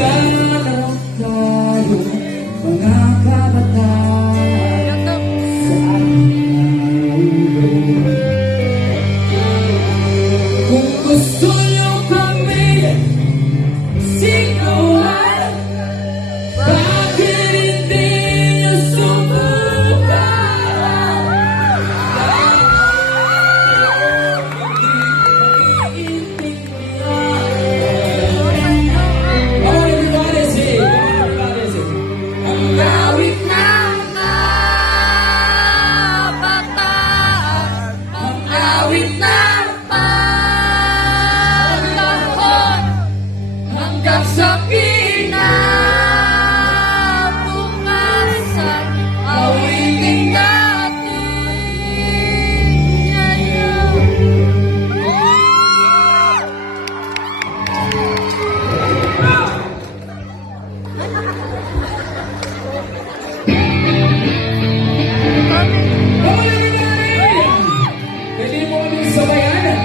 Maglalaro tayo, mga kabataan, sa ating ulo. Kung gusto niyo kami sigawan, bakit hindi niyo subukan? Everybody sing, everybody sing. Ang awit ng kabataan, ang awit ng panahon, hanggang sa kinabukasan, awitin natin ngayon. Come on, everybody! Pwede mo kaming sabayan.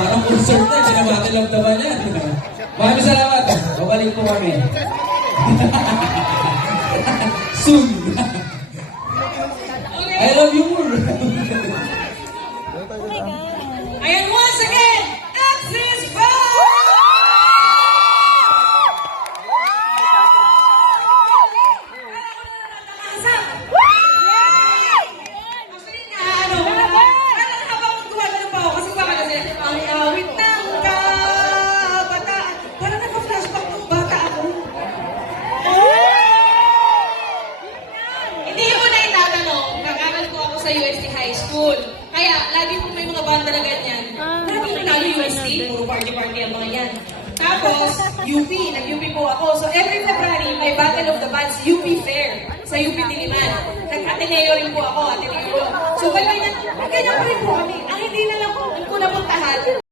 Parang concert na, sinabati lang naman yan. Maraming salamat. Babalik po kami. Soon. I love you more. Ayan, once again, Axis Bar! Actually nga, habang gumagano pa ako, kasi baka kasi, ang awit ng kabataan. Parang nagpa-flashback nung bata ako. Hindi mo na itatanong, nag-aral po ako sa UST High School. Kaya, lagi po may mga banda na ganyan. Lagi ko lalo UST, puro party-party ang mga yan. Tapos, UP, nag-UP po ako. So, every February, may Battle of the Bands UP Fair sa UP Diliman. Nag-Ateneo rin po ako, Ateneo. So, ganyan pa rin po kami. Ang hindi na lang po, kung napuntahan,